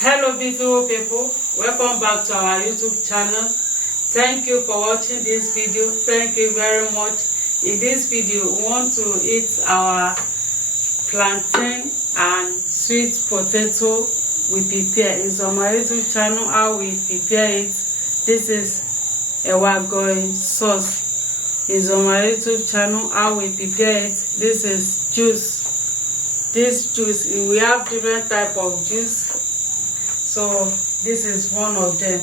Hello beautiful people, welcome back to our YouTube channel. Thank you for watching this video. Thank you very much. In this video we want to eat our plantain and sweet potato we prepare. It's on my YouTube channel how we prepare it. This is ewagoy sauce. It's on my YouTube channel how we prepare it. This is juice. This juice, we have different type of juice, so this is one of them.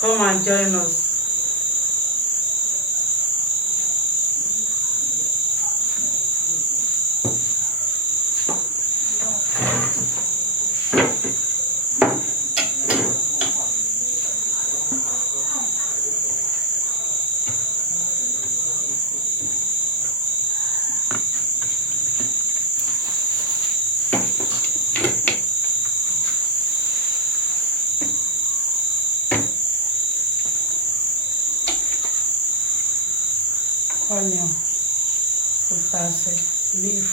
Come and join us. Onion, potassium, leaf.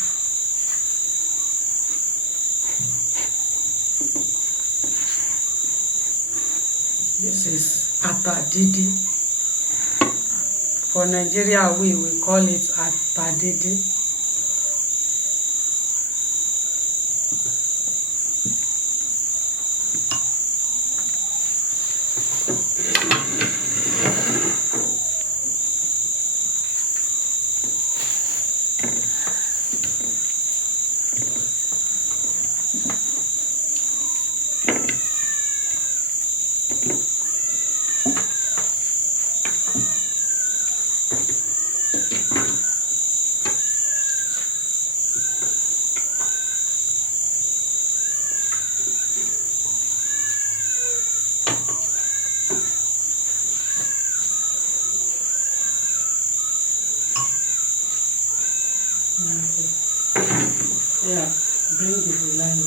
This is atadidi. For Nigeria, we call it atadidi. Yeah, bring the line.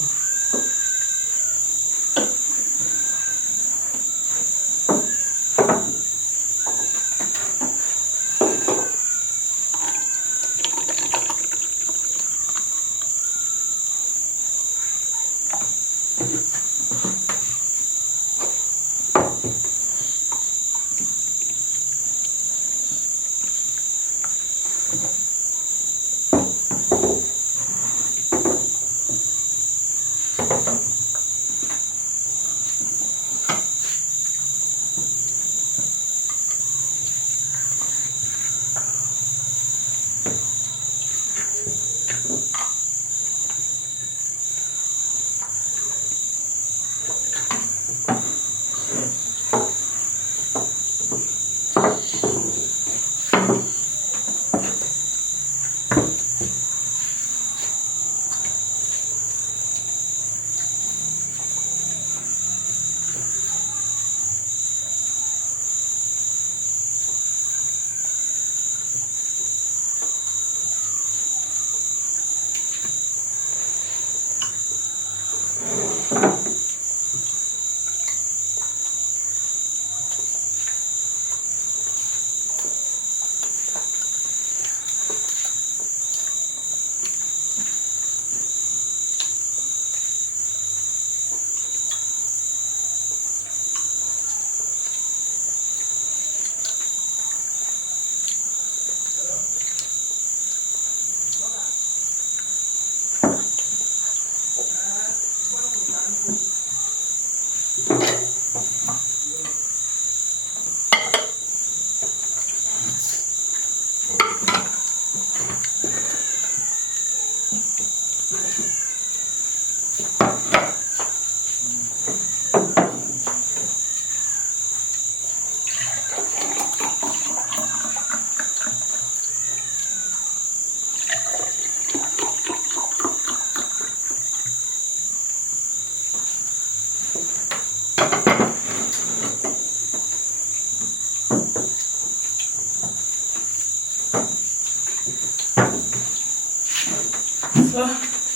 So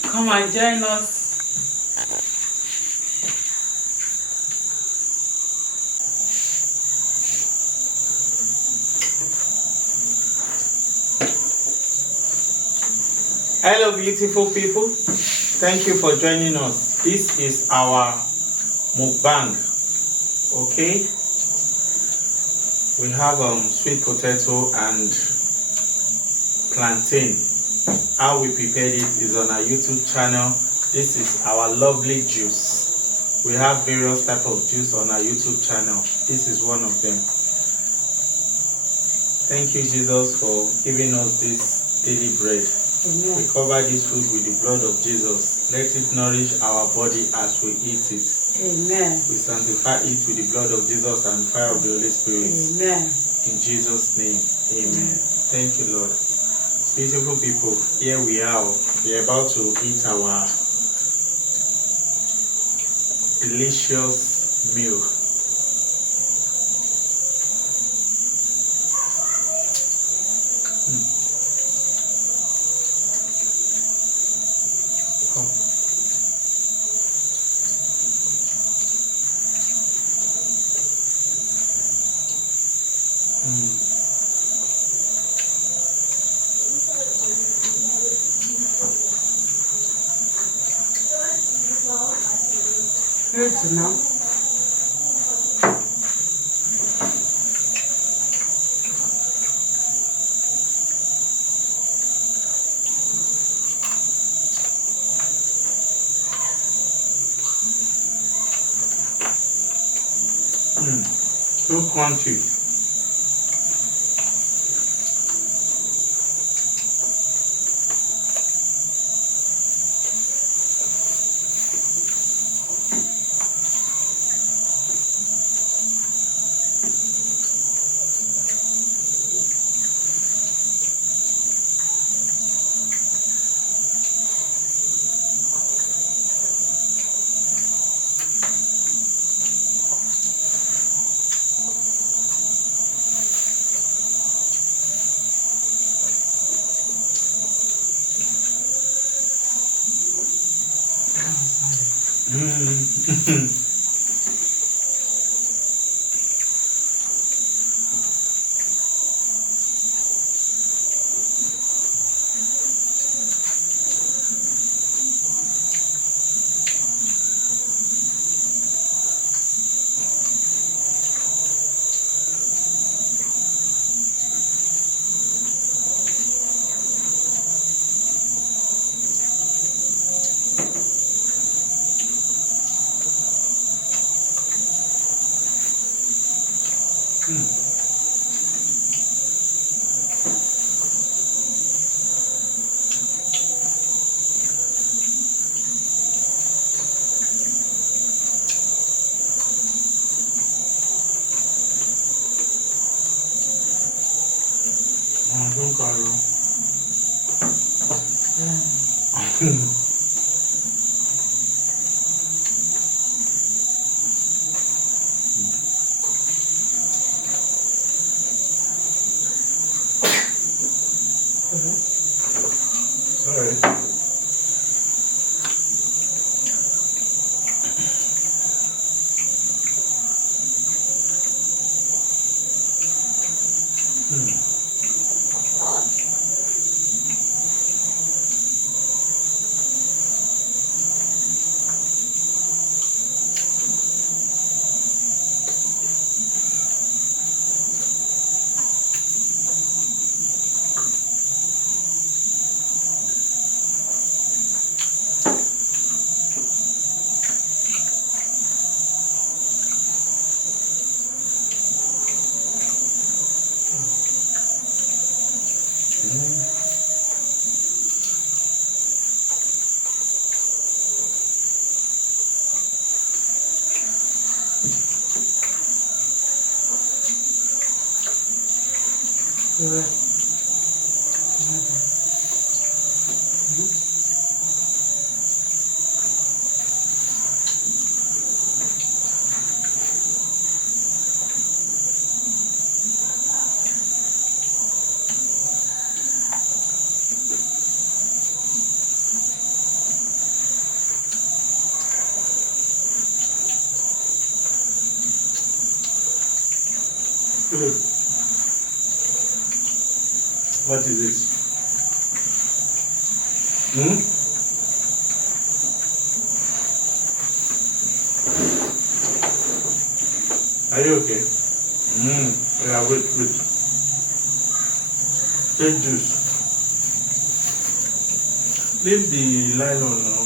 come and join us. Hello beautiful people, thank you for joining us. This is our Mukbang. Okay, we have sweet potato and plantain. How we prepared it is on our YouTube channel. This is our lovely juice. We have various type of juice on our YouTube channel. This is one of them. Thank you, Jesus, for giving us this daily bread. Amen. We cover this food with the blood of Jesus. Let it nourish our body as we eat it. Amen. We sanctify it with the blood of Jesus and fire of the Holy Spirit. Amen. In Jesus' name, amen. Thank you, Lord. Beautiful people, here we are. We are about to eat our delicious meal. Good now. So crunchy. Don't call Sorry. Good. What is it? Hmm? Are you okay? Yeah, wait. Take juice. Leave the nylon now.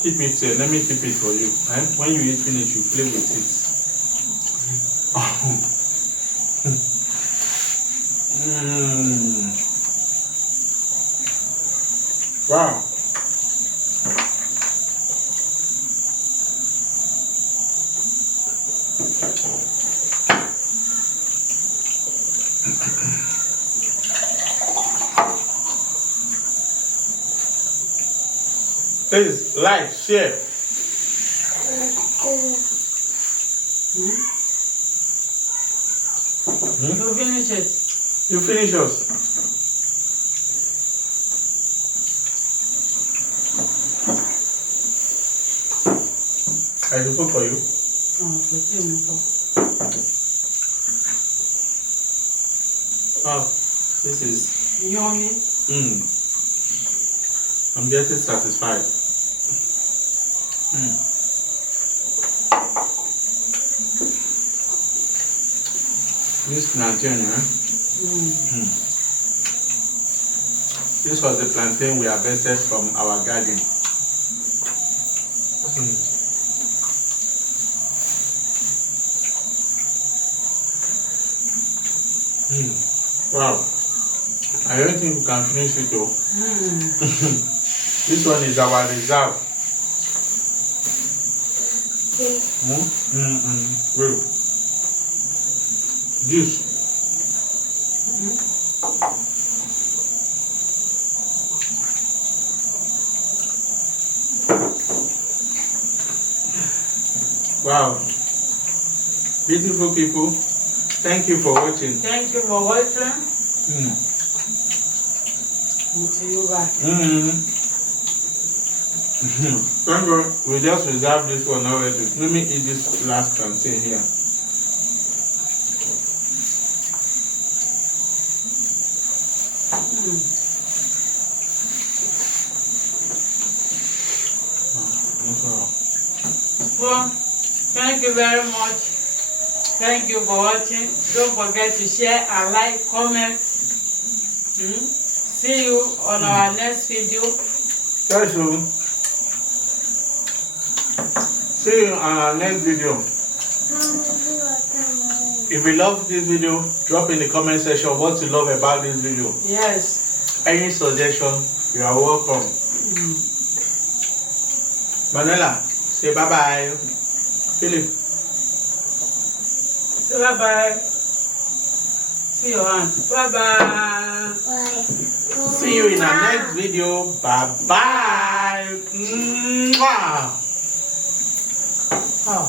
Keep it here. Let me keep it for you. Eh? When you eat finish, you play with it. Wow. Please like, share. You finish it. You finish yours. I will cook for you. Oh, this is Yummy. I'm getting satisfied. This plantain, This was the plantain we harvested from our garden. Wow. I don't think we can finish it though. This one is our reserve. Wait. Juice. Wow. Beautiful people, thank you for watching. Thank you for watching. See you back. Thank God, we just reserved this one already. Let me eat this last plantain here. Well, thank you very much. Thank you for watching. Don't forget to share and like, comment. See you on our next video. Very soon. See you on our next video. If you love this video, drop in the comment section what you love about this video. Yes. Any suggestion, you are welcome. Manuela, say bye-bye. Philip. Say bye-bye. See your hand. Bye-bye. Bye. See you in our next video. Bye-bye. Mwah. Oh.